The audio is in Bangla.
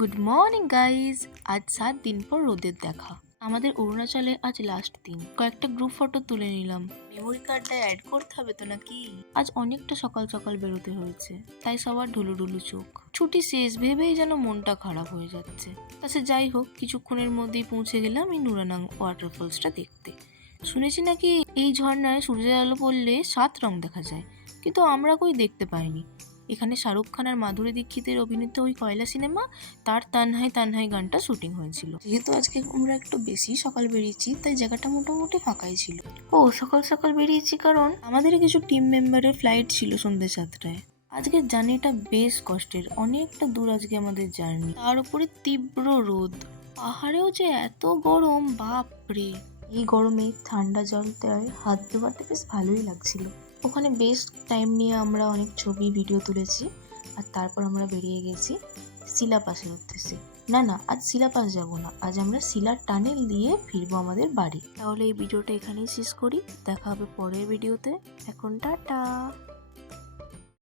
Good morning guys. আজ 7 দিন পর রোদের দেখা। আমাদের অরুণাচলে আজ লাস্ট দিন। কয়েকটা গ্রুপ ফটো তুলে নিলাম। মেমোরি কার্ডটা অ্যাড করতে হবে তো নাকি? আজ অনেকটা সকাল সকাল বেরোতে হয়েছে, তাই সবার ঢুলুঢুলু চোখ। ছুটি শেষ ভেবেই যেন মনটা খারাপ হয়ে যাচ্ছে। তাছে যাই হোক, কিছুক্ষণের মধ্যেই পৌঁছে গেলাম এই নুরানাং ওয়াটারফলসটা দেখতে। শুনেছি নাকি এই ঝর্ণায় সূর্যের আলো পড়লে 7 রং দেখা যায়, কিন্তু আমরা কই দেখতে পাইনি। এখানে শাহরুখ খান আর মাধুরী দীক্ষিতের অভিনীত ওই কয়লা সিনেমা তার তানহাই তানহাই গানটা শুটিং হয়েছিল। যেহেতু আজকে আমরা একটু বেশি সকাল বেরিয়েছি, তাই জায়গাটা মোটামুটি ফাঁকাই ছিল। সকাল সকাল বেরিয়েছি কারণ আমাদের কিছু টিম মেম্বারের ফ্লাইট ছিল সন্ধ্যে 7টায়। আজকের জার্নিটা বেশ কষ্টের, অনেকটা দূর আজকে আমাদের জার্নি, তার উপরে তীব্র রোদ। পাহাড়েও যে এত গরম, বাপরে। এই গরমে ঠান্ডা জলটায় হাত দেওয়াতে বেশ ভালোই লাগছিল। ওখানে বেশ টাইম নিয়ে আমরা অনেক ছবি ভিডিও তুলেছি, আর তারপর আমরা বেরিয়ে গেছি শিলাপাসের উদ্দেশ্যে। না, আজ শিলাপাস যাব না, আজ আমরা শিলার টানেল দিয়ে ফিরবো আমাদের বাড়ি। তাহলে এই ভিডিওটা এখানেই শেষ করি, দেখা হবে পরের ভিডিওতে। এখন টাটা।